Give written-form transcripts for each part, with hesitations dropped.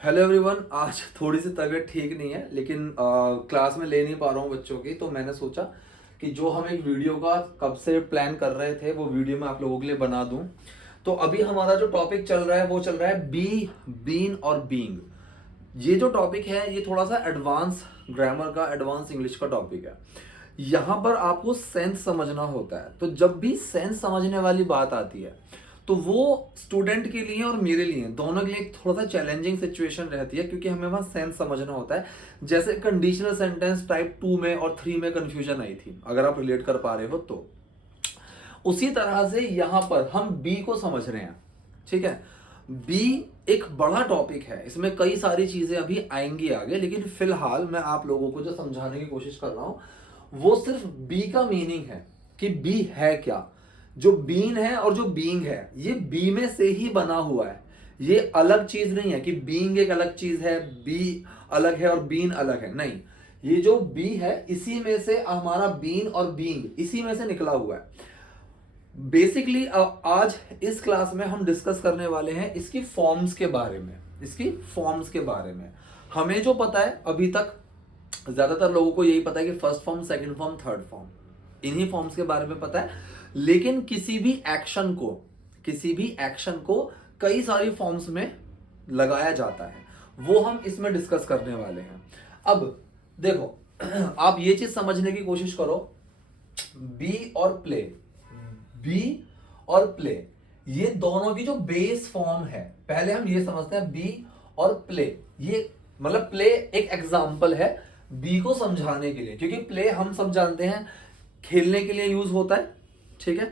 Hello everyone. आज थोड़ी सी तबीयत ठीक नहीं है, लेकिन क्लास में ले नहीं पा रहा हूँ बच्चों की, तो मैंने सोचा कि जो हम एक वीडियो का कब से प्लान कर रहे थे वो वीडियो मैं आप लोगों के लिए बना दूं। तो अभी हमारा जो टॉपिक चल रहा है वो चल रहा है बीन और बीइंग। ये जो टॉपिक है ये थोड़ा सा एडवांस ग्रामर का, एडवांस इंग्लिश का टॉपिक है। यहाँ पर आपको सेंस समझना होता है, तो जब भी सेंस समझने वाली बात आती है तो वो स्टूडेंट के लिए और मेरे लिए दोनों के लिए एक थोड़ा सा चैलेंजिंग सिचुएशन रहती है, क्योंकि हमें वहां सेंस समझना होता है। जैसे कंडीशनल सेंटेंस टाइप 2 में और 3 में कंफ्यूजन आई थी, अगर आप रिलेट कर पा रहे हो तो उसी तरह से यहां पर हम बी को समझ रहे हैं। ठीक है, बी एक बड़ा टॉपिक है, इसमें कई सारी चीजें अभी आएंगी आगे, लेकिन फिलहाल मैं आप लोगों को जो समझाने की कोशिश कर रहा हूं वो सिर्फ बी का मीनिंग है कि बी है क्या। जो बीन है और जो बीइंग है ये बी में से ही बना हुआ है। ये अलग चीज नहीं है कि बीइंग एक अलग चीज है, बी अलग है और बीन अलग है, नहीं। ये जो बी है इसी में से हमारा बीन और बीइंग इसी में से निकला हुआ है। बेसिकली आज इस क्लास में हम डिस्कस करने वाले हैं इसकी फॉर्म्स के बारे में। इसकी फॉर्म्स के बारे में हमें जो पता है अभी तक, ज्यादातर लोगों को यही पता है कि first form, second form, third form, इन्हीं फॉर्म्स के बारे में पता है। लेकिन किसी भी एक्शन को कई सारी फॉर्म्स में लगाया जाता है, वो हम इसमें डिस्कस करने वाले हैं। अब देखो, आप ये चीज समझने की कोशिश करो, बी और प्ले, बी और प्ले ये दोनों की जो बेस फॉर्म है, पहले हम ये समझते हैं बी और प्ले। ये मतलब प्ले एक एग्जाम्पल है बी को समझाने के लिए, क्योंकि प्ले हम सब जानते हैं खेलने के लिए यूज होता है। ठीक है,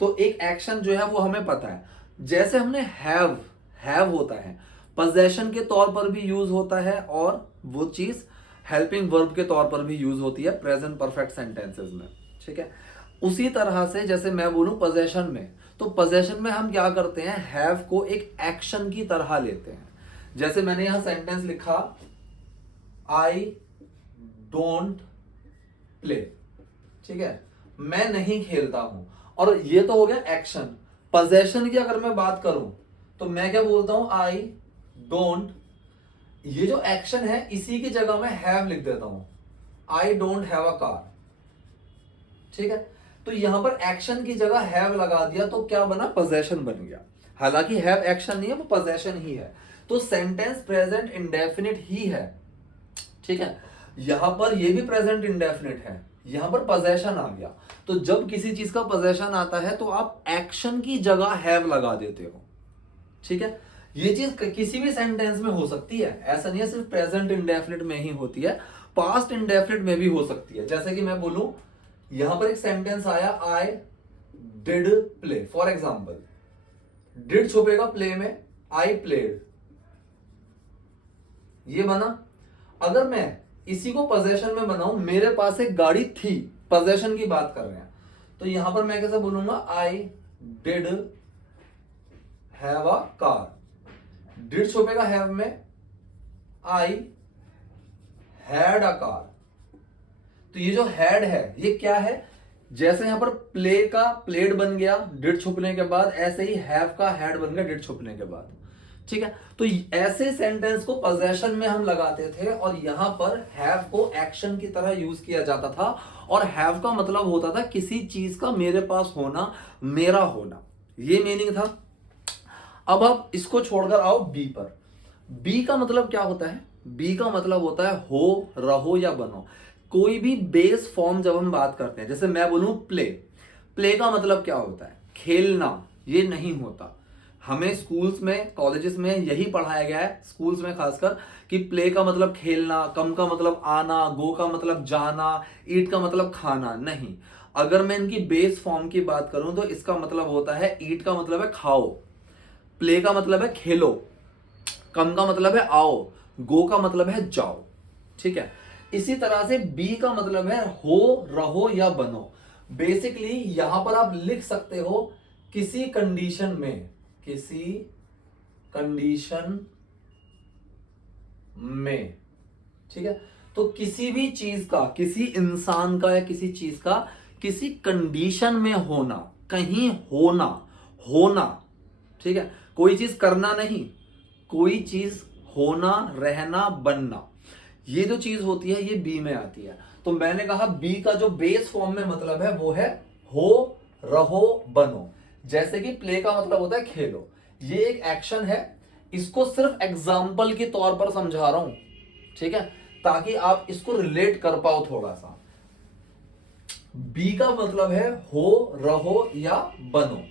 तो एक एक्शन जो है वो हमें पता है। जैसे हमने हैव होता है, पोजेशन के तौर पर भी यूज होता है, और वो चीज हेल्पिंग वर्ब के तौर पर भी यूज होती है प्रेजेंट परफेक्ट सेंटेंसेस में। ठीक है, उसी तरह से जैसे मैं बोलूं पोजेशन में, तो पोजेशन में हम क्या करते हैं, हैव को एक एक्शन की तरह लेते हैं। जैसे मैंने यहां सेंटेंस लिखा, आई डोंट प्ले। ठीक है, मैं नहीं खेलता हूं, और ये तो हो गया एक्शन। पोजेशन की अगर मैं बात करूं तो मैं क्या बोलता हूं, आई डोंट। ये जो एक्शन है इसी की जगह मैं हैव लिख देता हूं, I don't have a car. ठीक है, तो यहां पर एक्शन की जगह हैव लगा दिया तो क्या बना, पोजेशन बन गया। हालांकि हैव एक्शन नहीं है, वो पोजेशन ही है, तो सेंटेंस प्रेजेंट इंडेफिनिट ही है। ठीक है, यहां पर ये भी प्रेजेंट इंडेफिनिट है, यहां पर पोजेशन आ गया। तो जब किसी चीज का पोजेशन आता है तो आप एक्शन की जगह हैव लगा देते हो। ठीक है, ये चीज किसी भी सेंटेंस में हो सकती है, ऐसा नहीं है सिर्फ प्रेजेंट इंडेफिनिट में ही होती है, पास्ट इंडेफिनिट में भी हो सकती है। जैसे कि मैं बोलूं, यहां पर एक सेंटेंस आया, I did play, for example, did छुपेगा प्ले में, आई प्लेड, ये बना। अगर मैं इसी को पोजेशन में बनाऊं, मेरे पास एक गाड़ी थी, पोजेशन की बात कर रहे हैं, तो यहां पर मैं कैसे बोलूंगा, I did have a car. Did छुपेगा हैव में, आई हैड अ कार। तो ये जो हैड है ये क्या है, जैसे यहां पर प्ले का प्लेड बन गया डिड छुपने के बाद, ऐसे ही हैव का हैड बन गया डिड छुपने के बाद। ठीक है, तो ऐसे सेंटेंस को पोजेशन में हम लगाते थे, और यहां पर हैव को एक्शन की तरह यूज किया जाता था, और हैव का मतलब होता था किसी चीज का मेरे पास होना, मेरा होना, ये मीनिंग था। अब आप इसको छोड़कर आओ बी पर। बी का मतलब क्या होता है, बी का मतलब होता है हो, रहो या बनो। कोई भी बेस फॉर्म जब हम बात करते हैं, जैसे मैं बोलूं प्ले, प्ले का मतलब क्या होता है, खेलना, ये नहीं होता। हमें स्कूल्स में, कॉलेजेस में यही पढ़ाया गया है, स्कूल्स में खासकर, कि प्ले का मतलब खेलना, कम का मतलब आना, गो का मतलब जाना, ईट का मतलब खाना, नहीं। अगर मैं इनकी बेस फॉर्म की बात करूं तो इसका मतलब होता है, ईट का मतलब है खाओ, प्ले का मतलब है खेलो, कम का मतलब है आओ, गो का मतलब है जाओ। ठीक है, इसी तरह से बी का मतलब है हो, रहो या बनो। बेसिकली यहां पर आप लिख सकते हो किसी कंडीशन में, किसी कंडीशन में। ठीक है, तो किसी भी चीज का, किसी इंसान का या किसी चीज का किसी कंडीशन में होना, कहीं होना, होना। ठीक है, कोई चीज करना नहीं, कोई चीज होना, रहना, बनना, ये जो चीज होती है ये बी में आती है। तो मैंने कहा बी का जो बेस फॉर्म में मतलब है वो है हो, रहो, बनो। जैसे कि प्ले का मतलब होता है खेलो, ये एक एक्शन है, इसको सिर्फ एग्जाम्पल के तौर पर समझा रहा हूं, ठीक है, ताकि आप इसको रिलेट कर पाओ थोड़ा सा। बी का मतलब है हो, रहो या बनो,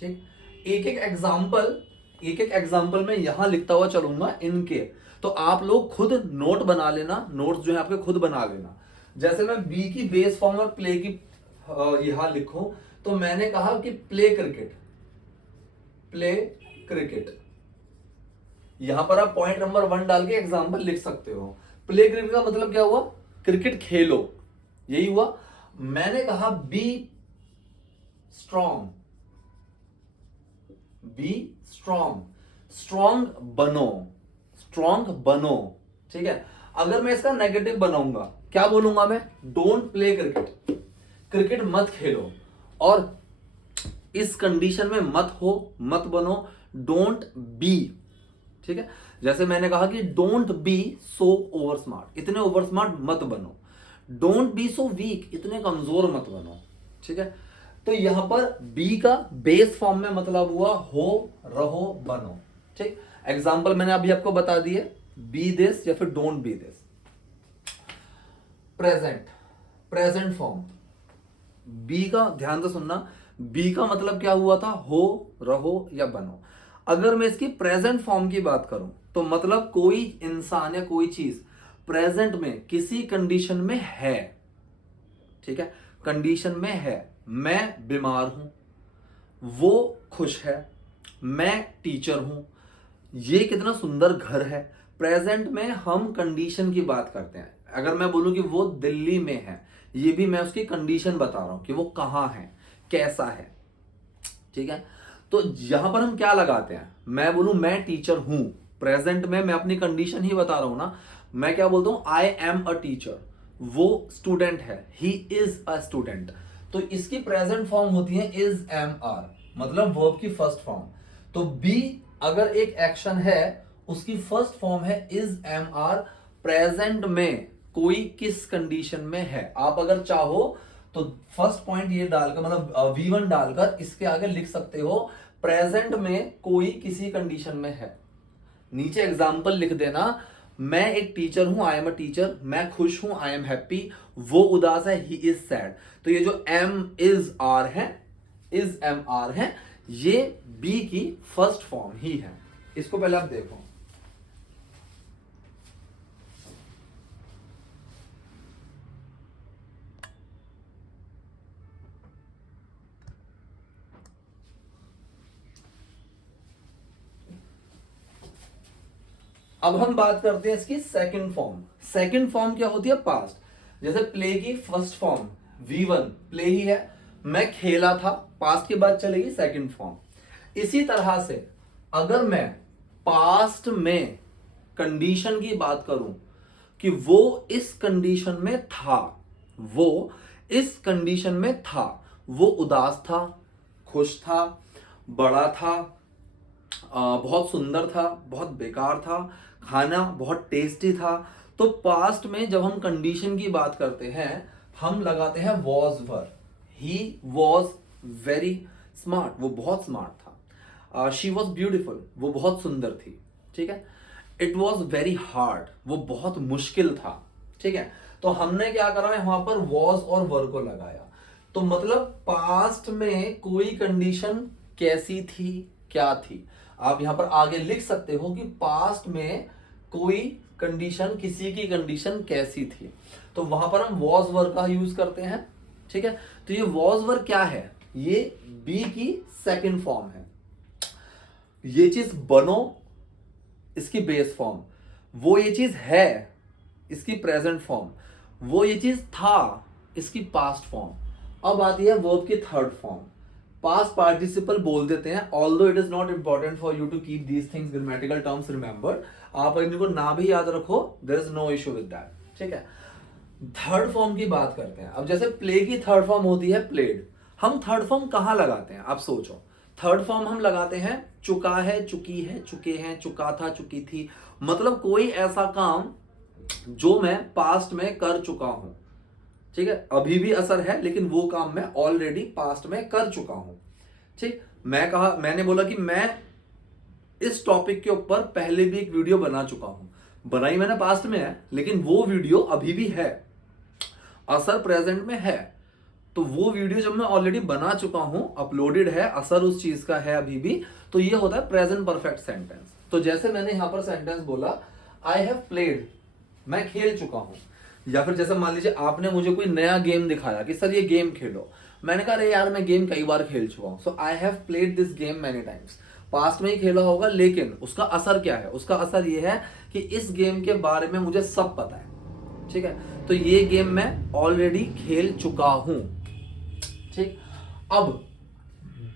ठीक। एक एक एग्जाम्पल में यहां लिखता हुआ चलूंगा इनके, तो आप लोग खुद नोट बना लेना, नोट्स जो है आपके खुद बना लेना। जैसे मैं बी की बेस फॉर्म और प्ले की यहां लिखूं, तो मैंने कहा कि प्ले क्रिकेट, प्ले क्रिकेट, यहां पर आप पॉइंट नंबर 1 डाल के एग्जाम्पल लिख सकते हो। प्ले क्रिकेट का मतलब क्या हुआ, क्रिकेट खेलो, यही हुआ। मैंने कहा be strong, be strong, strong बनो, स्ट्रॉन्ग बनो, ठीक है। अगर मैं इसका नेगेटिव बनाऊंगा, क्या बोलूंगा मैं, डोंट प्ले क्रिकेट, क्रिकेट मत खेलो, और इस कंडीशन में मत हो, मत बनो, डोंट बी, ठीक है। जैसे मैंने कहा कि don't be so over smart, इतने ओवर स्मार्ट मत बनो, डोंट बी सो वीक, इतने कमजोर मत बनो, ठीक है। तो यहां पर बी का बेस फॉर्म में मतलब हुआ हो, रहो, बनो, ठीक। एग्जाम्पल मैंने अभी आपको बता दिए, बी दिस या फिर don't be this. Present, present form, be का ध्यान से सुनना, बी का मतलब क्या हुआ था, हो, रहो या बनो। अगर मैं इसकी प्रेजेंट फॉर्म की बात करूं, तो मतलब कोई इंसान या कोई चीज प्रेजेंट में किसी कंडीशन में है, ठीक है, कंडीशन में है। मैं बीमार हूं, वो खुश है, मैं टीचर हूं, ये कितना सुंदर घर है। प्रेजेंट में हम कंडीशन की बात करते हैं। अगर मैं बोलूं कि वो दिल्ली में है, ये भी मैं उसकी कंडीशन बता रहा हूं कि वो कहां है, कैसा है, ठीक है। तो यहां पर हम क्या लगाते हैं, मैं बोलूं मैं टीचर हूं, प्रेजेंट में मैं अपनी कंडीशन ही बता रहा हूं ना। मैं क्या बोलता हूं, आई एम अ टीचर, वो स्टूडेंट है, ही इज अ स्टूडेंट। तो इसकी प्रेजेंट फॉर्म होती है इज, एम, आर, मतलब वर्ब की फर्स्ट फॉर्म। तो बी अगर एक एक्शन है, उसकी फर्स्ट फॉर्म है इज, एम, आर, प्रेजेंट में कोई किस कंडीशन में है। आप अगर चाहो तो फर्स्ट पॉइंट ये डालकर, मतलब V1 डालकर इसके आगे लिख सकते हो, प्रेजेंट में कोई किसी कंडीशन में है। नीचे एग्जाम्पल लिख देना, मैं एक टीचर हूं, आई एम अ टीचर, मैं खुश हूं, आई एम हैप्पी, वो उदास है, ही इज सैड। तो ये जो एम इज आर है, इज, एम, आर है, ये बी की फर्स्ट फॉर्म ही है। इसको पहले आप देखो। अब हम बात करते हैं इसकी सेकंड फॉर्म। सेकंड फॉर्म क्या होती है, पास्ट। जैसे प्ले की फर्स्ट फॉर्म V1 प्ले ही है, मैं खेला था, पास्ट के बाद चलेगी सेकंड फॉर्म। इसी तरह से अगर मैं पास्ट में कंडीशन की बात करूं कि वो इस कंडीशन में था, वो इस कंडीशन में था, वो उदास था, खुश था, बड़ा था, बहुत सुंदर था, बहुत बेकार था, खाना बहुत टेस्टी था। तो पास्ट में जब हम कंडीशन की बात करते हैं, हम लगाते हैं was were. He was very smart, वो बहुत स्मार्ट था। शी वॉज ब्यूटिफुल, वो बहुत सुंदर थी, ठीक है। इट वॉज वेरी हार्ड, वो बहुत मुश्किल था, ठीक है। तो हमने क्या करा है, वहां पर वॉज और वर को लगाया। तो मतलब पास्ट में कोई कंडीशन कैसी थी, क्या थी। आप यहां पर आगे लिख सकते हो कि पास्ट में कोई कंडीशन, किसी की कंडीशन कैसी थी। तो वहां पर हम वॉज वर का यूज करते हैं, ठीक है। तो ये वॉज वर क्या है, ये बी की सेकंड फॉर्म है। ये चीज बनो, इसकी बेस फॉर्म, वो ये चीज है, इसकी प्रेजेंट फॉर्म, वो ये चीज था, इसकी पास्ट फॉर्म। अब आती है वर्ब की थर्ड फॉर्म। पास्ट पार्टिसिपल बोल देते हैं, although it is not important for you to keep these things, grammatical terms remember, आप इनको ना भी याद रखो, there is no issue with that, ठीक है। थर्ड फॉर्म की बात करते हैं। अब जैसे प्ले की थर्ड फॉर्म होती है प्लेड, हम थर्ड फॉर्म कहां लगाते हैं, आप सोचो। थर्ड फॉर्म हम लगाते हैं चुका है, चुकी है, चुके हैं, चुका था, चुकी थी। मतलब कोई ऐसा काम जो मैं पास्ट में कर चुका हूं, ठीक है, अभी भी असर है लेकिन वो काम मैं ऑलरेडी पास्ट में कर चुका हूं। ठीक, मैंने बोला कि मैं इस टॉपिक के ऊपर पहले भी एक वीडियो बना चुका हूं। बनाई मैंने पास्ट में है लेकिन वो वीडियो अभी भी है, असर प्रेजेंट में है। तो वो वीडियो जब मैं ऑलरेडी बना चुका हूं, अपलोडेड है, असर उस चीज का है अभी भी, तो ये होता है प्रेजेंट परफेक्ट सेंटेंस। तो जैसे मैंने यहां पर सेंटेंस बोला आई हैव प्लेड, मैं खेल चुका हूं। या फिर जैसे मान लीजिए आपने मुझे कोई नया गेम दिखाया कि सर ये गेम खेलो, मैंने कहा अरे यार मैं गेम कई बार खेल चुका हूं। So I have played this game many times. Past में ही खेला होगा लेकिन उसका असर क्या है? उसका असर ये है कि इस गेम के बारे में मुझे सब पता है। ठीक है, तो ये गेम मैं ऑलरेडी खेल चुका हूं। ठीक, अब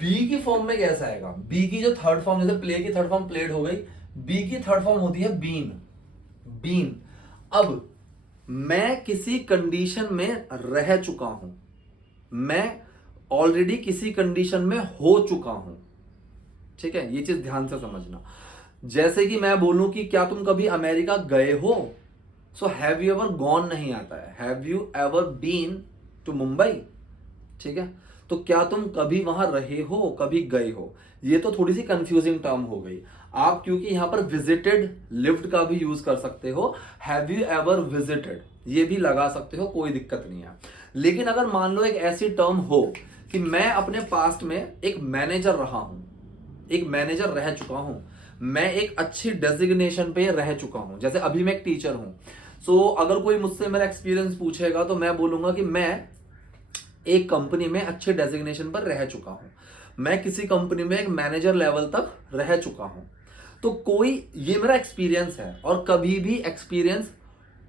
बी की फॉर्म में कैसा आएगा? बी की जो थर्ड फॉर्म, जैसे प्ले की थर्ड फॉर्म प्लेड हो गई, बी की थर्ड फॉर्म होती है बीन। बीन, अब मैं किसी कंडीशन में रह चुका हूं, मैं ऑलरेडी किसी कंडीशन में हो चुका हूं। ठीक है, ये चीज ध्यान से समझना। जैसे कि मैं बोलूं कि क्या तुम कभी अमेरिका गए हो? So have you ever gone नहीं आता है, have you ever been to Mumbai. ठीक है, तो क्या तुम कभी वहां रहे हो, कभी गए हो? ये तो थोड़ी सी कंफ्यूजिंग टर्म हो गई। आप क्योंकि यहां पर विजिटेड, लिव्ड का भी यूज कर सकते हो, हैव यू एवर विजिटेड ये भी लगा सकते हो, कोई दिक्कत नहीं है। लेकिन अगर मान लो एक ऐसी टर्म हो कि मैं अपने पास्ट में एक मैनेजर रहा हूं, एक मैनेजर रह चुका हूं, मैं एक अच्छी डेजिग्नेशन पे रह चुका हूं, जैसे अभी मैं एक टीचर हूं। सो अगर कोई मुझसे मेरा एक्सपीरियंस पूछेगा तो मैं बोलूंगा कि मैं एक कंपनी में अच्छे डेजिग्नेशन पर रह चुका हूं, मैं किसी कंपनी में एक मैनेजर लेवल तक रह चुका हूं। तो कोई, ये मेरा एक्सपीरियंस है, और कभी भी एक्सपीरियंस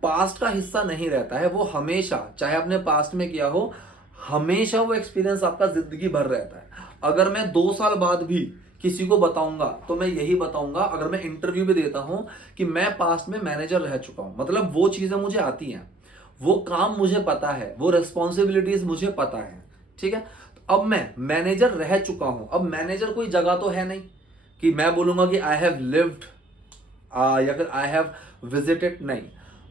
पास्ट का हिस्सा नहीं रहता है। वो हमेशा, चाहे आपने पास्ट में किया हो, हमेशा वो एक्सपीरियंस आपका जिंदगी भर रहता है। अगर मैं 2 साल बाद भी किसी को बताऊंगा तो मैं यही बताऊंगा, अगर मैं इंटरव्यू भी देता हूं कि मैं पास्ट में मैनेजर रह चुका हूं, मतलब वो चीजें मुझे आती हैं, वो काम मुझे पता है, वो रिस्पॉन्सिबिलिटीज मुझे पता है। ठीक है, तो अब मैं मैनेजर रह चुका हूं। अब मैनेजर कोई जगह तो है नहीं कि मैं बोलूंगा कि आई हैव लिव्ड या फिर आई हैव विजिटेड, नहीं,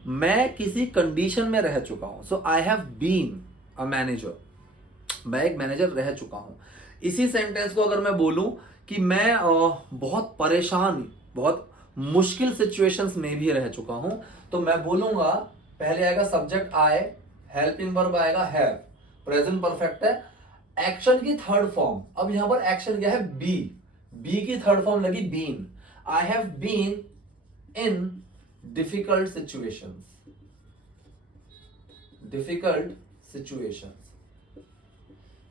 मैं किसी कंडीशन में रह चुका हूं। So I have been a manager, मैं एक मैनेजर रह चुका हूं। इसी सेंटेंस को अगर मैं बोलूं कि मैं बहुत परेशान, बहुत मुश्किल सिचुएशंस में भी रह चुका हूं, तो मैं बोलूंगा, पहले आएगा सब्जेक्ट आई, हेल्पिंग वर्ब आएगा हैव, प्रेजेंट परफेक्ट है, एक्शन की थर्ड फॉर्म। अब यहां पर एक्शन क्या है? बी, बी की थर्ड फॉर्म लगी been. I have been in difficult situations, difficult situations.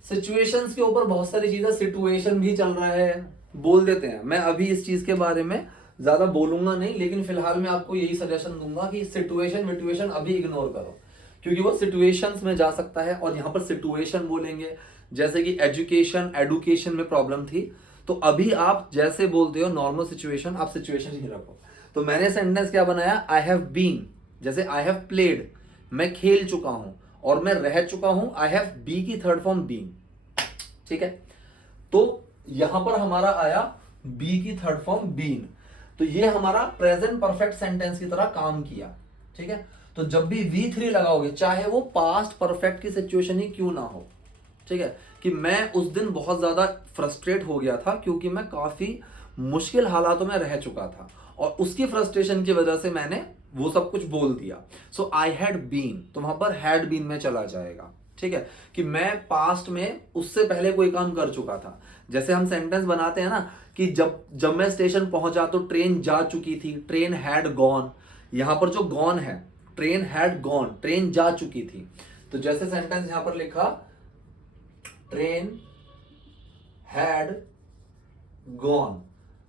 Situations के ऊपर बहुत सारी चीजें, सिचुएशन भी चल रहा है, बोल देते हैं। मैं अभी इस चीज के बारे में ज्यादा बोलूंगा नहीं, लेकिन फिलहाल मैं आपको यही सजेशन दूंगा कि सिचुएशन विटुएशन अभी इग्नोर करो, क्योंकि वो सिचुएशंस में जा सकता है और यहां पर सिचुएशन बोलेंगे। जैसे कि एजुकेशन, एडुकेशन में प्रॉब्लम थी, तो अभी आप जैसे बोलते हो नॉर्मल सिचुएशन, आप सिचुएशन ही रखो। तो मैंने सेंटेंस क्या बनाया? आई हैव बीन, जैसे आई हैव प्लेड, मैं खेल चुका हूं, और मैं रह चुका हूं, आई हैव बी की थर्ड फॉर्म बीन। ठीक है, तो यहां पर हमारा आया बी की थर्ड फॉर्म बीन, तो ये हमारा प्रेजेंट परफेक्ट सेंटेंस की तरह काम किया। ठीक है, तो जब भी V3 लगाओगे, चाहे वो पास्ट परफेक्ट की सिचुएशन ही क्यों ना हो, ठीक है, कि मैं उस दिन बहुत ज्यादा फ्रस्ट्रेट हो गया था क्योंकि मैं काफी मुश्किल हालातों में रह चुका था, और उसकी फ्रस्ट्रेशन की वजह से मैंने वो सब कुछ बोल दिया। सो आई हैड बीन, तो वहां पर हैड बीन में चला जाएगा। ठीक है, कि मैं पास्ट में उससे पहले कोई काम कर चुका था। जैसे हम सेंटेंस बनाते हैं ना कि जब मैं स्टेशन पहुंचा तो ट्रेन जा चुकी थी, ट्रेन हैड गॉन। यहां पर जो गॉन है, ट्रेन हैड गॉन, ट्रेन जा चुकी थी। तो जैसे सेंटेंस यहां पर लिखा, ट्रेन हैड गॉन।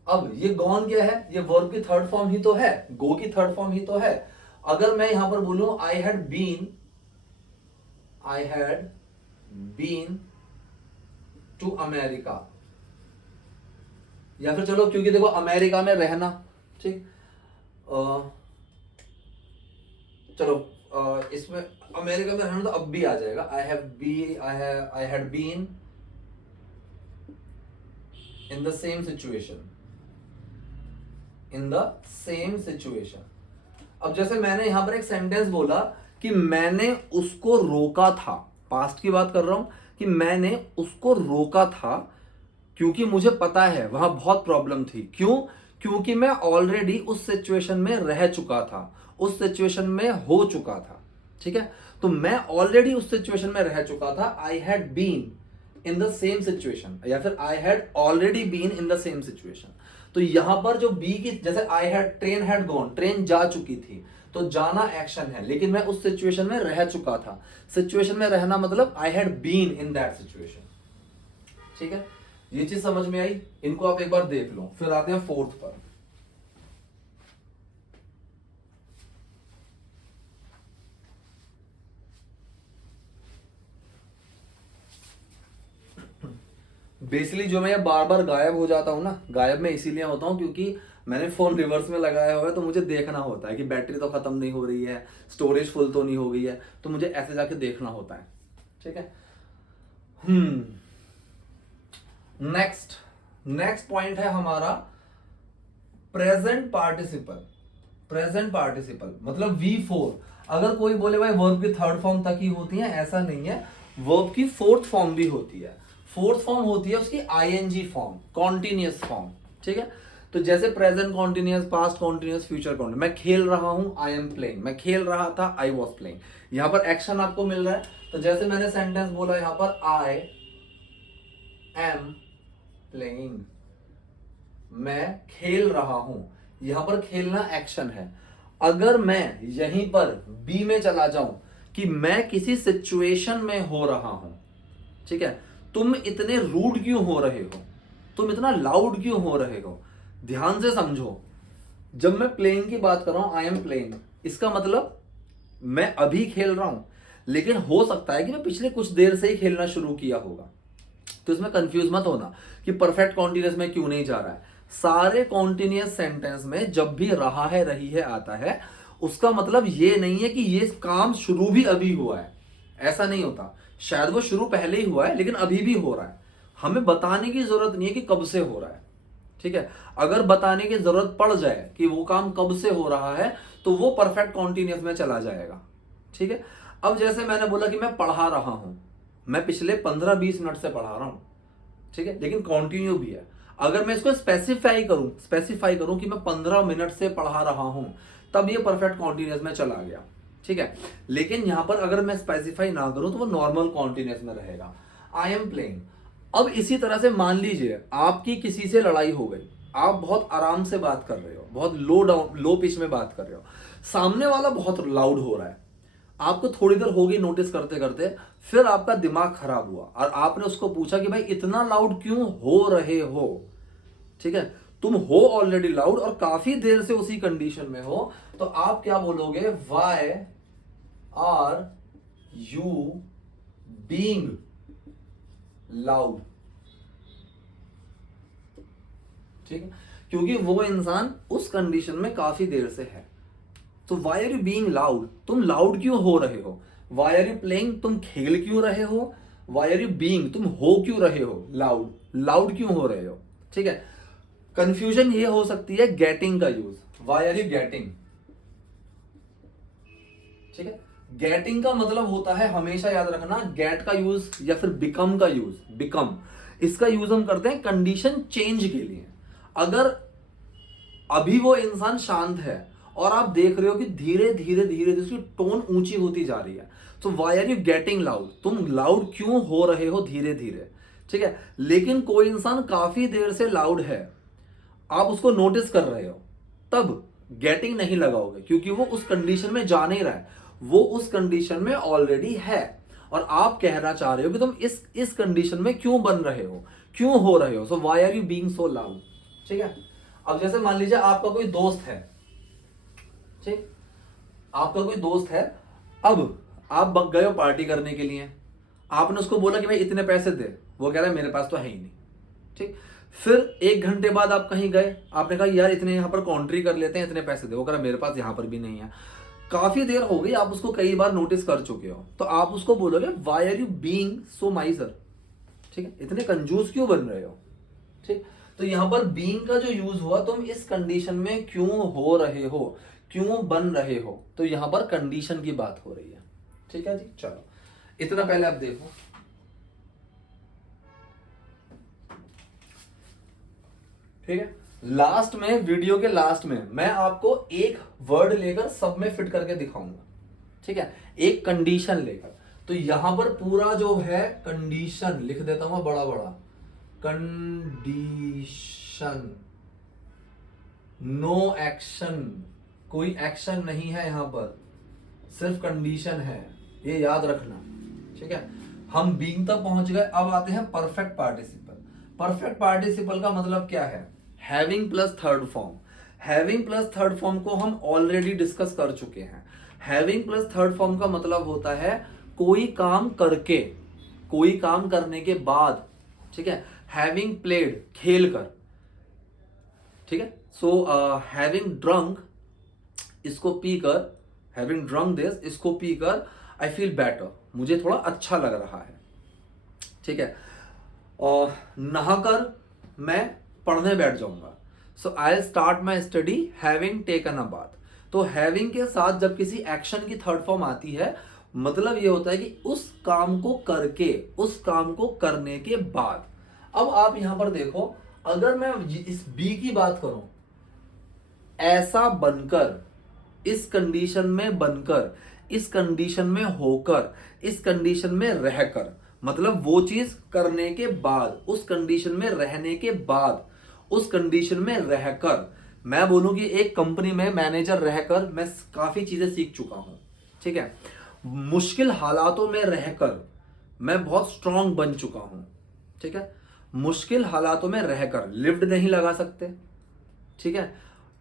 अब ये गॉन क्या है? ये वर्ब की थर्ड फॉर्म ही तो है, गो की थर्ड फॉर्म ही तो है। अगर मैं यहां पर बोलूं I had been to America, या फिर चलो, क्योंकि देखो अमेरिका में रहना, ठीक, चलो इसमें अमेरिका में रहना तो अब भी आ जाएगा, I had been in the same situation, in the same situation. अब जैसे मैंने यहां पर एक सेंटेंस बोला कि मैंने उसको रोका था, पास्ट की बात कर रहा हूं कि मैंने उसको रोका था क्योंकि मुझे पता है वहां बहुत प्रॉब्लम थी। क्यों? क्योंकि मैं ऑलरेडी उस सिचुएशन में रह चुका था, उस सिचुएशन में हो चुका था। ठीक है, तो मैं ऑलरेडी उस सिचुएशन में रह चुका था। I had been in the same situation, या फिर I had already been in the same situation. तो यहां पर जो बी की, जैसे I had, train had gone, train जा चुकी थी, तो जाना एक्शन है, लेकिन मैं उस सिचुएशन में रह चुका था। सिचुएशन में रहना मतलब I had been in that situation. ठीक है, ये चीज समझ में आई? इनको आप एक बार देख लो, फिर आते हैं फोर्थ पर। बेसिकली जो मैं बार बार गायब हो जाता हूं ना, गायब मैं इसीलिए होता हूं क्योंकि मैंने फोन रिवर्स में लगाया हुआ है, तो मुझे देखना होता है कि बैटरी तो खत्म नहीं हो रही है, स्टोरेज फुल तो नहीं हो गई है, तो मुझे ऐसे जाके देखना होता है। ठीक है, नेक्स्ट पॉइंट है हमारा प्रेजेंट पार्टिसिपल। प्रेजेंट पार्टिसिपल मतलब V4। अगर कोई बोले भाई वर्ब की थर्ड फॉर्म तक ही होती है, ऐसा नहीं है, वर्ब की फोर्थ फॉर्म भी होती है। फोर्थ फॉर्म होती है उसकी आईएनजी फॉर्म, कॉन्टिन्यूअस फॉर्म। ठीक है, तो जैसे present continuous, past continuous, future continuous. मैं खेल रहा हूं, आई एम प्लेइंग। मैं खेल रहा था, आई वॉज प्लेइंग। यहां पर एक्शन आपको मिल रहा है, तो जैसे मैंने सेंटेंस बोला यहां पर आई एम प्लेइंग, मैं खेल रहा हूं, यहां पर खेलना एक्शन है। अगर मैं यहीं पर बी में चला जाऊं कि मैं किसी सिचुएशन में हो रहा हूं, ठीक है, तुम इतने रूड क्यों हो रहे हो, तुम इतना लाउड क्यों हो रहे हो, ध्यान से समझो। जब मैं प्लेइंग की बात कर रहा हूं, आई एम प्लेइंग, इसका मतलब मैं अभी खेल रहा हूं, लेकिन हो सकता है कि मैं पिछले कुछ देर से ही खेलना शुरू किया होगा। तो इसमें कंफ्यूज मत होना कि परफेक्ट कॉन्टिन्यूअस में क्यों नहीं जा रहा है। सारे कॉन्टिन्यूअस सेंटेंस में जब भी रहा है, रही है आता है, उसका मतलब ये नहीं है कि ये काम शुरू भी अभी हुआ है, ऐसा नहीं होता। शायद वो शुरू पहले ही हुआ है लेकिन अभी भी हो रहा है। हमें बताने की जरूरत नहीं है कि कब से हो रहा है। ठीक है, अगर बताने की जरूरत पड़ जाए कि वो काम कब से हो रहा है, तो वो परफेक्ट कॉन्टिन्यूअस में चला जाएगा। ठीक है, अब जैसे मैंने बोला कि मैं पढ़ा रहा हूं, मैं पिछले 15-20 मिनट से पढ़ा रहा हूं, ठीक है, लेकिन कंटिन्यू भी है। अगर मैं इसको स्पेसिफाई करूं कि मैं 15 मिनट से पढ़ा रहा हूं, तब ये परफेक्ट कॉन्टिन्यूअस में चला गया। ठीक है, लेकिन यहां पर अगर मैं स्पेसिफाई ना करूं तो वो नॉर्मल कॉन्टिन्यूअस में रहेगा। I am playing. अब इसी तरह से मान लीजिए आपकी किसी से लड़ाई हो गई, आप बहुत आराम से बात कर रहे हो, बहुत लो पिच में बात कर रहे हो, सामने वाला बहुत लाउड हो रहा है, आपको थोड़ी देर हो गई नोटिस करते करते, फिर आपका दिमाग खराब हुआ और आपने उसको पूछा कि भाई इतना लाउड क्यों हो रहे हो। ठीक है, तुम हो ऑलरेडी लाउड और काफी देर से उसी कंडीशन में हो, तो आप क्या बोलोगे, why are you being loud. ठीक है, क्योंकि वो इंसान उस कंडीशन में काफी देर से है। तो why are you being loud, तुम लाउड क्यों हो रहे हो। वाई आर यू प्लेइंग, तुम खेल क्यों रहे हो। वाई आर यू बीइंग, तुम हो क्यों रहे हो लाउड, लाउड क्यों हो रहे हो। ठीक है, कंफ्यूजन ये हो सकती है गेटिंग का use, why are you getting. ठीक है, गेटिंग का मतलब होता है, हमेशा याद रखना, गेट का यूज या फिर बिकम का यूज, बिकम, इसका यूज हम करते हैं कंडीशन चेंज के लिए। अगर अभी वो इंसान शांत है और आप देख रहे हो कि धीरे धीरे धीरे उसकी टोन ऊंची होती जा रही है, तो why are you getting loud, तुम लाउड क्यों हो रहे हो धीरे धीरे। ठीक है, लेकिन कोई इंसान काफी देर से लाउड है, आप उसको नोटिस कर रहे हो, तब गेटिंग नहीं लगाओगे क्योंकि वो उस कंडीशन में जा नहीं रहा है, वो उस कंडीशन में ऑलरेडी है और आप कहना चाह रहे हो कि तुम इस कंडीशन में क्यों बन रहे हो, क्यों हो रहे हो। So why are you being so loud. ठीक है, अब जैसे मान लीजिए आपका कोई दोस्त है, ठीक, आपका कोई दोस्त है, अब आप गए हो पार्टी करने के लिए, आपने उसको बोला कि भाई इतने पैसे दे, वो कह रहा है मेरे पास तो है ही नहीं। ठीक, फिर 1 घंटे बाद आप कहीं गए, आपने कहा यार इतने यहां पर कॉन्ट्री कर लेते हैं, इतने पैसे दे, वो कह रहा मेरे पास यहां पर भी नहीं है। काफी देर हो गई, आप उसको कई बार नोटिस कर चुके हो, तो आप उसको बोलोगे why are you being so miser. ठीक है, इतने कंजूस क्यों बन रहे हो। ठीक, तो यहां पर बीइंग का जो यूज हुआ, तुम इस कंडीशन में क्यों हो रहे हो, क्यों बन रहे हो, तो यहां पर कंडीशन की बात हो रही है। ठीक है जी, चलो इतना पहले आप देखो। ठीक है, लास्ट में, वीडियो के लास्ट में मैं आपको एक वर्ड लेकर सब में फिट करके दिखाऊंगा। ठीक है, एक कंडीशन लेकर। तो यहां पर पूरा जो है कंडीशन लिख देता हूं बड़ा बड़ा, कंडीशन, नो एक्शन, कोई एक्शन नहीं है यहां पर, सिर्फ कंडीशन है, ये याद रखना। ठीक है, हम बीइंग तक पहुंच गए, अब आते हैं परफेक्ट पार्टिसिपल। परफेक्ट पार्टिसिपल का मतलब क्या है? Having plus third form. Having plus third form को हम ऑलरेडी डिस्कस कर चुके हैं। हैविंग प्लस थर्ड फॉर्म का मतलब होता है कोई काम करके, कोई काम करने के बाद। ठीक है, हैविंग प्लेड, खेल कर। ठीक है, सो हैविंग ड्रंक, इसको पीकर, हैविंग ड्रंक दिस, इसको पीकर आई फील बेटर, मुझे थोड़ा अच्छा लग रहा है। ठीक है, और नहाकर मैं पढ़ने बैठ जाऊंगा। So I start my study having taken a bath. तो हैविंग के साथ जब किसी एक्शन की थर्ड फॉर्म आती है, मतलब ये होता है कि उस काम को करके, उस काम को करने के बाद। अब आप यहां पर देखो, अगर मैं इस बी की बात करूं, ऐसा बनकर, इस कंडीशन में बनकर, इस कंडीशन में होकर, इस कंडीशन में रहकर, मतलब वो चीज करने के बाद, उस कंडीशन में रहने के बाद, उस कंडीशन में रहकर, मैं बोलूं कि एक कंपनी में मैनेजर रहकर मैं काफी चीजें सीख चुका हूं। ठीक है, मुश्किल हालातों में रहकर मैं बहुत स्ट्रांग बन चुका हूं। ठीक है, मुश्किल हालातों में रहकर, लिफ्ट नहीं लगा सकते। ठीक है,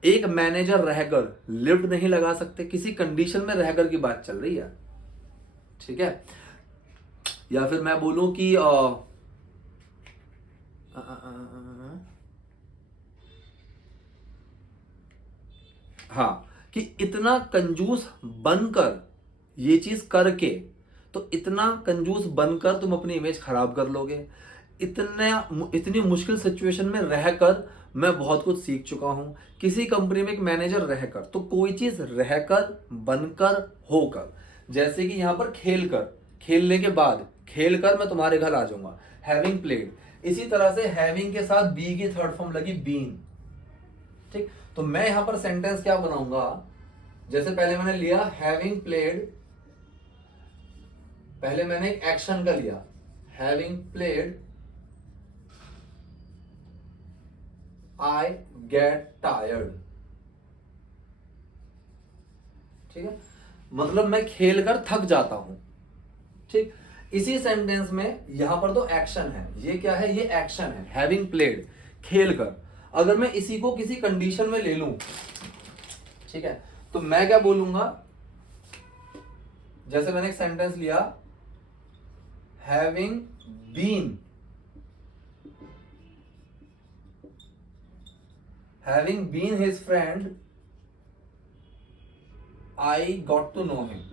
एक मैनेजर रहकर लिफ्ट नहीं लगा सकते, किसी कंडीशन में रहकर की बात चल रही है। ठीक है, या फिर मैं बोलूं कि हाँ, कि इतना कंजूस बनकर, ये चीज करके, तो इतना कंजूस बनकर तुम अपनी इमेज खराब कर लोगे। इतनी मुश्किल सिचुएशन में रहकर मैं बहुत कुछ सीख चुका हूं। किसी कंपनी में एक मैनेजर रहकर, तो कोई चीज रहकर, बनकर, होकर, जैसे कि यहां पर खेल कर, खेलने के बाद, खेल कर मैं तुम्हारे घर आ जाऊंगा, हैविंग प्लेड। इसी तरह से हैविंग के साथ बी की थर्ड फॉर्म लगी बीइंग। ठीक, तो मैं यहां पर सेंटेंस क्या बनाऊंगा, जैसे पहले मैंने लिया हैविंग प्लेड, पहले मैंने एक एक्शन का लिया, having played I get tired. ठीक है, मतलब मैं खेल कर थक जाता हूं। ठीक, इसी सेंटेंस में यहां पर तो एक्शन है, ये क्या है, ये एक्शन है, हैविंग प्लेड, खेल कर। अगर मैं इसी को किसी कंडीशन में ले लूं, ठीक है, तो मैं क्या बोलूंगा, जैसे मैंने एक सेंटेंस लिया, having been, having been his friend, I got to know him.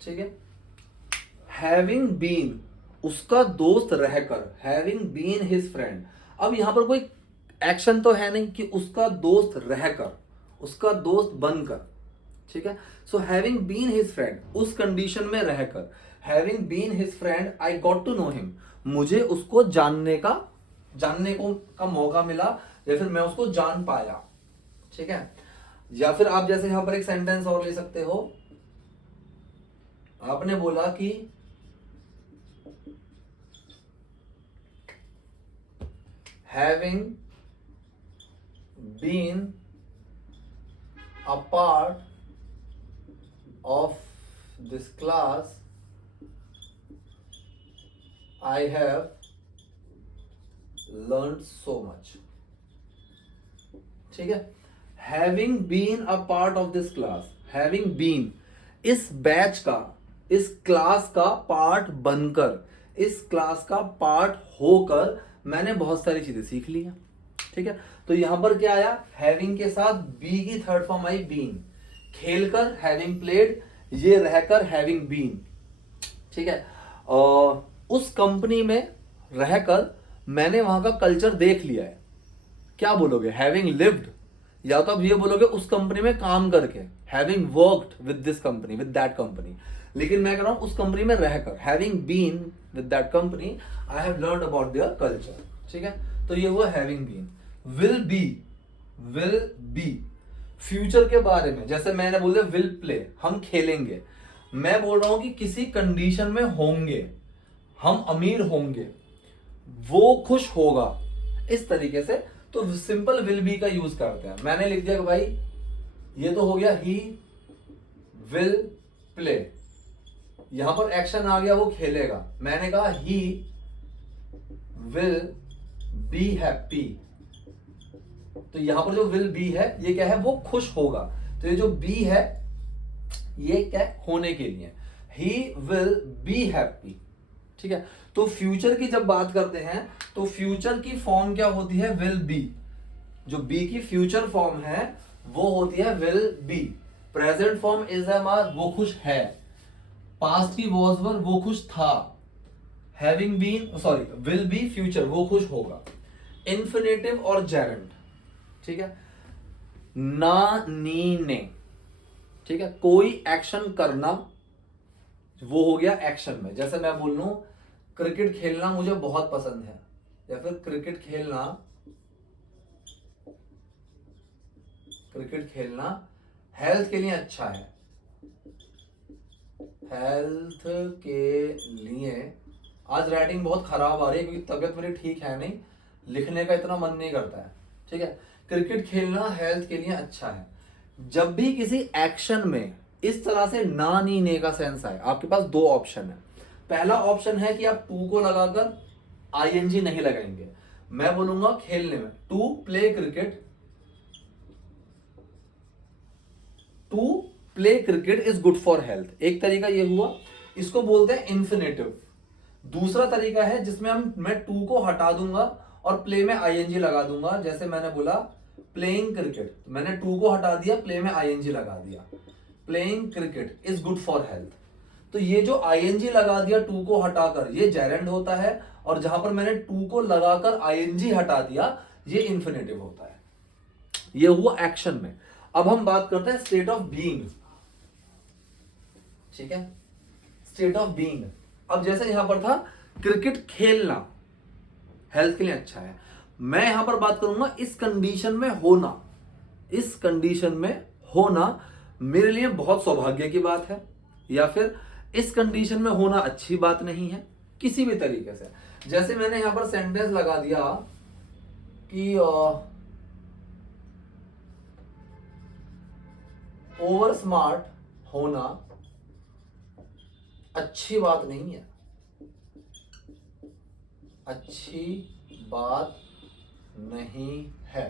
ठीक है, हैविंग बीन, उसका दोस्त रहकर, हैविंग बीन हिज फ्रेंड। अब यहां पर कोई एक्शन तो है नहीं कि उसका दोस्त रहकर, उसका दोस्त बनकर। ठीक है, so having been his friend, उस कंडीशन में रहकर, having been his friend I got to know him, मुझे उसको जानने को का मौका मिला, या फिर मैं उसको जान पाया। ठीक है, या फिर आप जैसे यहां पर एक सेंटेंस और ले सकते हो, आपने बोला कि having been a part of this class, I have learned so much. ठीक है, having been a part of this class, having been, इस बैच का, इस क्लास का पार्ट बनकर, इस क्लास का पार्ट होकर मैंने बहुत सारी चीजें सीख ली हैं। ठीक है, तो यहां पर क्या आया, हैविंग के साथ बी की थर्ड फॉर्म आई बीन, खेलकर हैविंग प्लेड, ये रहकर हैविंग बीन। ठीक है, उस कंपनी में रहकर मैंने वहां का कल्चर देख लिया है, क्या बोलोगे? हैविंग लिव्ड, या तो आप ये बोलोगे उस कंपनी में काम करके, having worked with this company, with that company. लेकिन मैं कह रहा हूं उस कंपनी में रहकर, having been with that company, I have learned about their culture. ठीक है, तो ये हुआ having been. Will be future के बारे में, जैसे मैंने बोल दिया विल प्ले, हम खेलेंगे। मैं बोल रहा हूं कि किसी कंडीशन में होंगे, हम अमीर होंगे, वो खुश होगा, इस तरीके से। तो सिंपल विल बी का यूज करते हैं। मैंने लिख दिया कि भाई ये तो हो गया ही विल प्ले, यहां पर एक्शन आ गया, वो खेलेगा। मैंने कहा ही विल बी हैप्पी, तो यहां पर जो विल बी है ये क्या है? वो खुश होगा। तो ये जो बी है ये क्या है? होने के लिए। ही विल बी हैप्पी। ठीक है, तो फ्यूचर की जब बात करते हैं तो फ्यूचर की फॉर्म क्या होती है? Will be. जो बी की फ्यूचर फॉर्म है वो होती है will be. Present form is am are, वो खुश है। पास्ट की वॉज वर, वो खुश था। Having been, sorry, will be future, वो खुश होगा। इन्फिनेटिव और जेरेंड, ठीक है, ना, नी, ने। ठीक है, कोई एक्शन करना, वो हो गया एक्शन में। जैसे मैं बोल लूं क्रिकेट खेलना मुझे बहुत पसंद है, या फिर क्रिकेट खेलना हेल्थ के लिए अच्छा है। हेल्थ के लिए, आज राइटिंग बहुत खराब आ रही है क्योंकि तबीयत मेरी ठीक है नहीं, लिखने का इतना मन नहीं करता है। ठीक है, क्रिकेट खेलना हेल्थ के लिए अच्छा है। जब भी किसी एक्शन में इस तरह से ना, नी, ने का सेंस आए, आपके पास दो ऑप्शन है। पहला ऑप्शन है कि आप टू को लगाकर आईएनजी नहीं लगाएंगे। मैं बोलूंगा खेलने में, to play cricket, to play cricket is good for health. एक तरीका ये हुआ, इसको बोलते हैं इन्फिनेटिव। दूसरा तरीका है जिसमें मैं टू को हटा दूंगा और प्ले में आईएनजी लगा दूंगा। जैसे मैंने बोला प्लेइंग क्रिकेट, मैंने टू को हटा दिया, प्ले में आईएनजी लगा दिया। Playing cricket is good for health. तो ये जो आईएनजी लगा दिया टू को हटाकर, ये जेरेंड होता है, और जहां पर मैंने टू को लगाकर आईएनजी हटा दिया ये इन्फिनेटिव होता है। ये हुआ एक्शन में। अब हम बात करते हैं स्टेट ऑफ बीइंग। ठीक है, स्टेट ऑफ बीइंग। अब जैसे यहां पर था क्रिकेट खेलना हेल्थ के लिए अच्छा है, मैं यहां पर बात करूंगा इस कंडीशन में होना। इस कंडीशन में होना मेरे लिए बहुत सौभाग्य की बात है, या फिर इस कंडीशन में होना अच्छी बात नहीं है, किसी भी तरीके से। जैसे मैंने यहां पर सेंटेंस लगा दिया कि ओवर स्मार्ट होना अच्छी बात नहीं है, अच्छी बात नहीं है।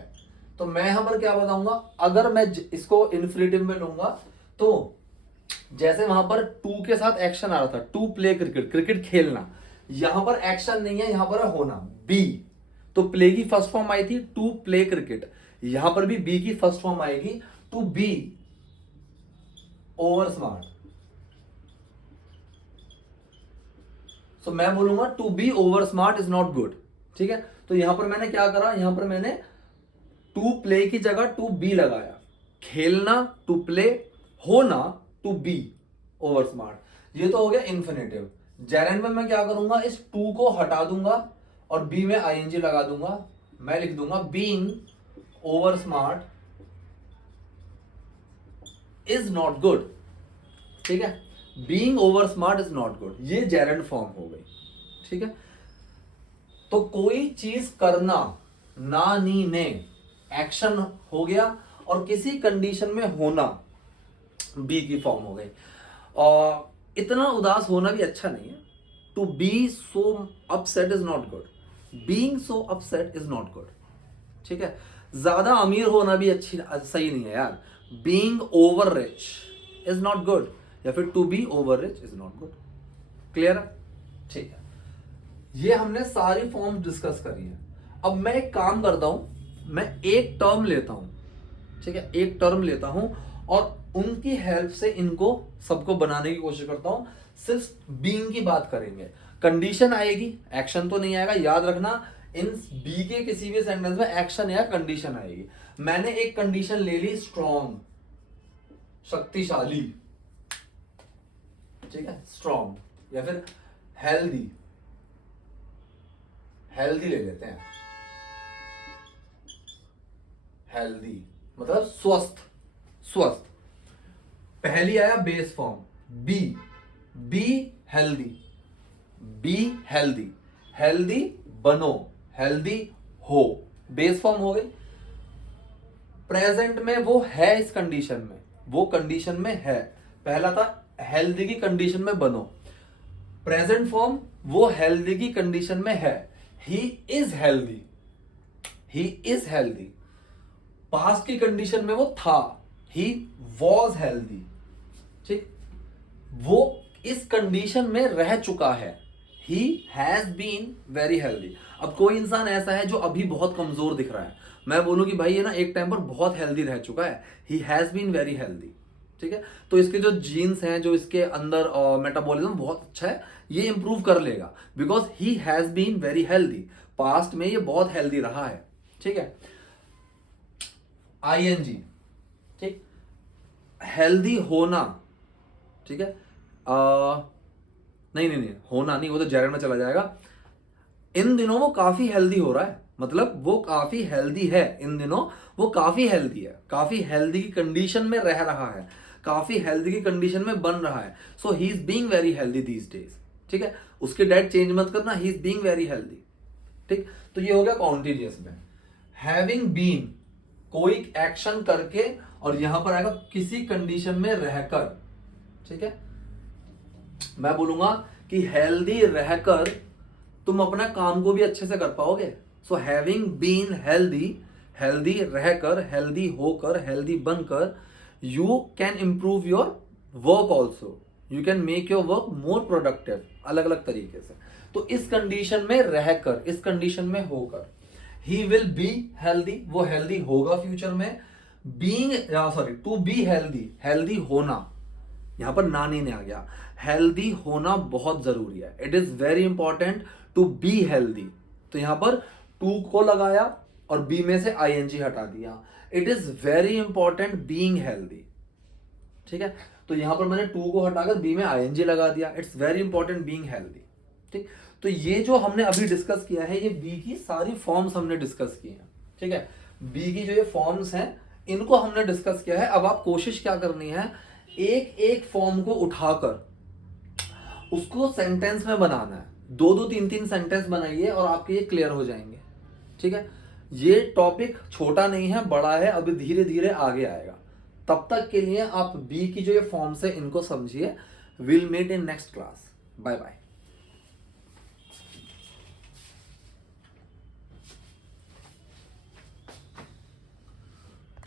तो मैं यहां पर क्या बताऊंगा? अगर मैं इसको इन्फिनेटिव में लूंगा तो जैसे वहां पर टू के साथ एक्शन आ रहा था, टू प्ले क्रिकेट, क्रिकेट खेलना, यहां पर एक्शन नहीं है, यहां पर है होना, बी। तो प्ले की फर्स्ट फॉर्म आई थी टू प्ले क्रिकेट, यहां पर भी बी की फर्स्ट फॉर्म आएगी to be over smart. So मैं बोलूंगा to be over smart is not good. ठीक है, तो यहां पर मैंने क्या करा? यहां पर मैंने टू प्ले की जगह टू बी लगाया। खेलना टू प्ले, होना टू बी ओवर स्मार्ट। ये तो हो गया इन्फिनेटिव। जेरेंड में मैं क्या करूंगा? इस टू को हटा दूंगा और बी में आईएनजी लगा दूंगा। मैं लिख दूंगा being over smart is not good. ठीक है, being over smart is not good, ये जेरेंड फॉर्म हो गई। ठीक है, तो कोई चीज करना, ना, नी, ने, एक्शन हो गया, और किसी कंडीशन में होना बी की फॉर्म हो गई। और इतना उदास होना भी अच्छा नहीं है। To be so upset is not good, being so upset is not good. ठीक है, ज्यादा अमीर होना भी सही नहीं है यार। Being over rich is not good, या फिर to be over rich is not good. Clear है? ठीक है, ये हमने सारी फॉर्म डिस्कस करी है। अब मैं एक काम करता हूं, मैं एक टर्म लेता हूं। ठीक है, एक टर्म लेता हूं और उनकी हेल्प से इनको सबको बनाने की कोशिश करता हूं, सिर्फ बीइंग की बात करेंगे। कंडीशन आएगी, एक्शन तो नहीं आएगा। याद रखना, इन बी के किसी भी सेंटेंस में एक्शन या कंडीशन आएगी। मैंने एक कंडीशन ले ली स्ट्रॉन्ग, शक्तिशाली, ठीक है, स्ट्रॉन्ग, या फिर हेल्दी, हेल्दी ले लेते हैं, हेल्दी मतलब स्वस्थ, स्वस्थ। पहली आया base form be, be healthy, be healthy, healthy बनो, हेल्दी हो, बेस फॉर्म हो गई। प्रेजेंट में वो है इस कंडीशन में, वो कंडीशन में है। पहला था हेल्दी की कंडीशन में बनो, प्रेजेंट फॉर्म वो हेल्दी की कंडीशन में है, he is healthy, he is healthy. Past की कंडीशन में वो था, ही वॉज हेल्दी, ठीक, वो इस कंडीशन में रह चुका है, he has been very healthy. अब कोई इंसान ऐसा है जो अभी बहुत कमजोर दिख रहा है, मैं बोलूं कि भाई ये ना एक टाइम पर बहुत हेल्दी रह चुका है, he has been very healthy, ठीक है। तो इसके जो जीन्स हैं, जो इसके अंदर मेटाबॉलिज्म बहुत अच्छा है, ये इंप्रूव कर लेगा, because he has been very healthy. Past में ये बहुत हेल्दी रहा है, ठीक है। आईएनजी, ठीक, हेल्दी होना, ठीक है, नहीं नहीं नहीं, होना नहीं, वो तो जेरंड में चला जाएगा। इन दिनों वो काफी हेल्दी हो रहा है, मतलब वो काफी हेल्दी है, इन दिनों वो काफी हेल्दी है, काफी हेल्दी की कंडीशन में रह रहा है, काफी हेल्दी की कंडीशन में बन रहा है। So he is being very healthy these days, ठीक है। उसके डेट चेंज मत करना, he is being very healthy, ठीक। तो ये हो गया कॉन्टिन्यूअस में। हैविंग बीन, कोई एक्शन करके, और यहां पर आएगा किसी कंडीशन में रहकर, ठीक है। मैं बोलूंगा कि हेल्दी रहकर तुम अपना काम को भी अच्छे से कर पाओगे। सो हैविंग बीन हेल्दी, हेल्दी रहकर, हेल्दी होकर, हेल्दी बनकर, you can improve your work also, you can make your work more productive, अलग अलग तरीके से। तो इस कंडीशन में रहकर, इस कंडीशन में होकर, ही विल बी हेल्दी, वो हेल्दी होगा फ्यूचर में। Being, sorry, to be healthy, healthy होना, यहां पर ना नहीं आ गया, हेल्दी होना बहुत जरूरी है, it is very important to be healthy. तो यहां पर टू को लगाया और बी में से आईएनजी हटा दिया, it is very important being healthy, ठीक है। तो यहां पर मैंने टू को हटाकर बी में आईएनजी लगा दिया, it's very important being healthy, ठीक। तो ये जो हमने अभी डिस्कस किया है, ये बी की सारी फॉर्म्स हमने डिस्कस की हैं, ठीक है। बी की जो ये फॉर्म्स हैं, इनको हमने डिस्कस किया है। अब आप कोशिश क्या करनी है, एक एक फॉर्म को उठाकर उसको सेंटेंस में बनाना है, दो दो तीन तीन सेंटेंस बनाइए और आपके ये क्लियर हो जाएंगे, ठीक है। ये टॉपिक छोटा नहीं है, बड़ा है, अभी धीरे धीरे आगे आएगा। तब तक के लिए आप बी की जो ये फॉर्म्स है इनको समझिए। Will meet in next class, bye bye.